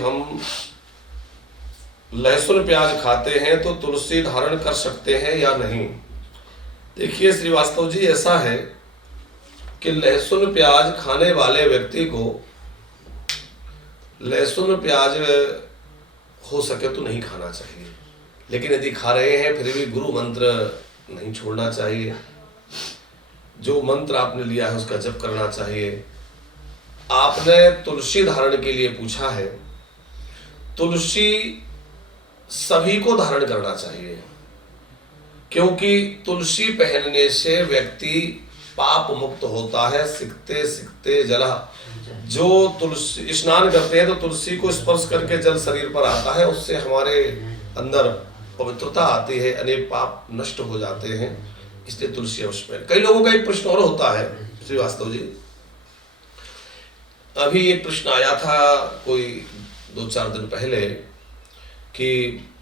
हम लहसुन प्याज खाते हैं तो तुलसी धारण कर सकते हैं या नहीं। देखिए श्रीवास्तव जी, ऐसा है कि लहसुन प्याज खाने वाले व्यक्ति को लहसुन प्याज हो सके तो नहीं खाना चाहिए, लेकिन यदि खा रहे हैं फिर भी गुरु मंत्र नहीं छोड़ना चाहिए। जो मंत्र आपने लिया है उसका जप करना चाहिए। आपने तुलसी धारण के लिए पूछा है, तुलसी सभी को धारण करना चाहिए, क्योंकि तुलसी पहनने से व्यक्ति पाप मुक्त होता है। सिकते सिकते जला, जो तुलसी स्नान करते हैं तो तुलसी को स्पर्श करके जल शरीर पर आता है, उससे हमारे अंदर पवित्रता आती है, अनेक पाप नष्ट हो जाते हैं। इसलिए तुलसी अवश्य पहने। कई लोगों का एक प्रश्न और होता है श्रीवास्तव जी, अभी एक प्रश्न आया था कोई 2-4 दिन पहले कि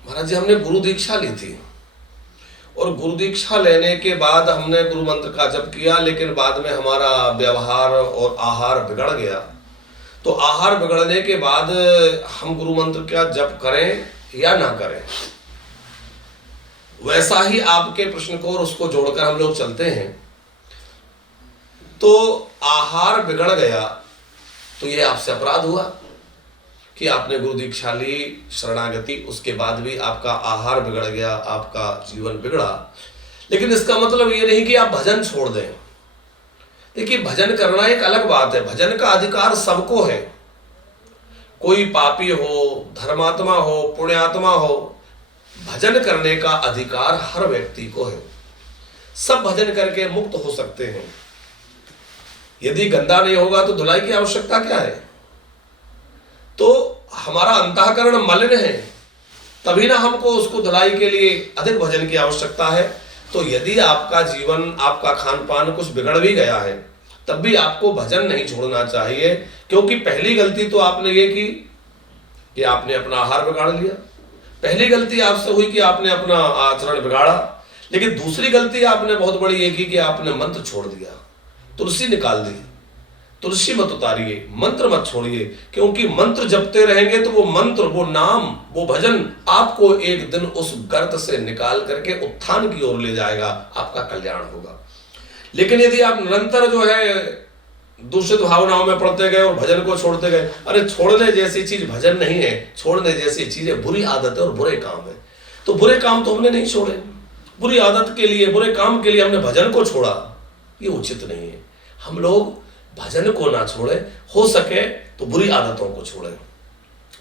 महाराज जी हमने गुरु दीक्षा ली थी और गुरु दीक्षा लेने के बाद हमने गुरु मंत्र का जप किया, लेकिन बाद में हमारा व्यवहार और आहार बिगड़ गया, तो आहार बिगड़ने के बाद हम गुरु मंत्र का जप करें या ना करें। वैसा ही आपके प्रश्न को और उसको जोड़कर हम लोग चलते हैं। तो आहार बिगड़ गया तो ये आपसे अपराध हुआ कि आपने गुरु दीक्षा ली, शरणागति, उसके बाद भी आपका आहार बिगड़ गया, आपका जीवन बिगड़ा। लेकिन इसका मतलब ये नहीं कि आप भजन छोड़ दें। देखिए भजन करना एक अलग बात है, भजन का अधिकार सबको है। कोई पापी हो, धर्मात्मा हो, पुण्यात्मा हो, भजन करने का अधिकार हर व्यक्ति को है। सब भजन करके मुक्त हो सकते हैं। यदि गंदा नहीं होगा तो धुलाई की आवश्यकता क्या है। तो हमारा अंतःकरण मलिन है, तभी ना हमको उसको धुलाई के लिए अधिक भजन की आवश्यकता है। तो यदि आपका जीवन, आपका खान पान कुछ बिगड़ भी गया है, तब भी आपको भजन नहीं छोड़ना चाहिए, क्योंकि पहली गलती तो आपने ये की कि आपने अपना आहार बिगाड़ लिया। पहली गलती आपसे हुई कि आपने अपना आचरण बिगाड़ा। लेकिन दूसरी गलती आपने बहुत बड़ी ये की कि आपने मंत्र छोड़ दिया, तुलसी निकाल दी। तुलसी मत उतारिए, मंत्र मत छोड़िए, क्योंकि मंत्र जपते रहेंगे तो वो मंत्र, वो नाम, वो भजन आपको एक दिन उस गर्त से निकाल करके उत्थान की ओर ले जाएगा, आपका कल्याण होगा। लेकिन यदि आप निरंतर जो है दूषित भावनाओं में पड़ते गए और भजन को छोड़ते गए, अरे छोड़ने जैसी चीज भजन नहीं है, छोड़ने जैसी चीजें बुरी आदत है और बुरे काम है। तो बुरे काम तो हमने नहीं छोड़े, बुरी आदत के लिए, बुरे काम के लिए हमने भजन को छोड़ा, ये उचित नहीं है। हम लोग भजन को ना छोड़े, हो सके तो बुरी आदतों को छोड़े।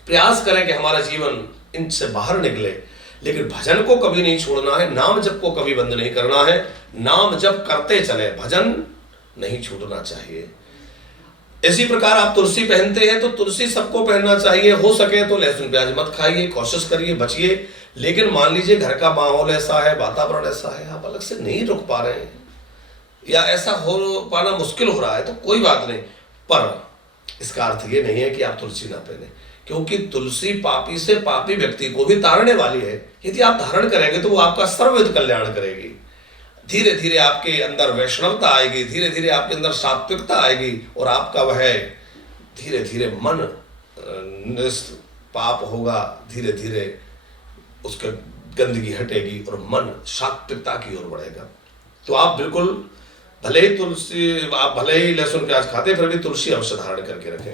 प्रयास करें कि हमारा जीवन इनसे बाहर निकले, लेकिन भजन को कभी नहीं छोड़ना है, नाम जप को कभी बंद नहीं करना है। नाम जप करते चले, भजन नहीं छूटना चाहिए। इसी प्रकार आप तुलसी पहनते हैं तो तुलसी सबको पहनना चाहिए। हो सके तो लहसुन प्याज मत खाइए, कोशिश करिए, बचिए। लेकिन मान लीजिए घर का माहौल ऐसा है, वातावरण ऐसा है, आप अलग से नहीं रुक पा रहे हैं या ऐसा हो पाना मुश्किल हो रहा है, तो कोई बात नहीं। पर इसका अर्थ ये नहीं है कि आप तुलसी ना पहने, क्योंकि तुलसी पापी से पापी व्यक्ति को भी तारने वाली है। यदि आप धारण करेंगे तो वो आपका सर्वविध कल्याण करेगी। धीरे धीरे आपके अंदर वैष्णवता आएगी, धीरे धीरे आपके अंदर सात्विकता आएगी, और आपका वह धीरे धीरे मन पाप होगा, धीरे धीरे उसके गंदगी हटेगी और मन सात्विकता की ओर बढ़ेगा। तो आप बिल्कुल भले ही लहसुन प्याज खाते, फिर भी तुलसी अवश्य धारण करके रखें।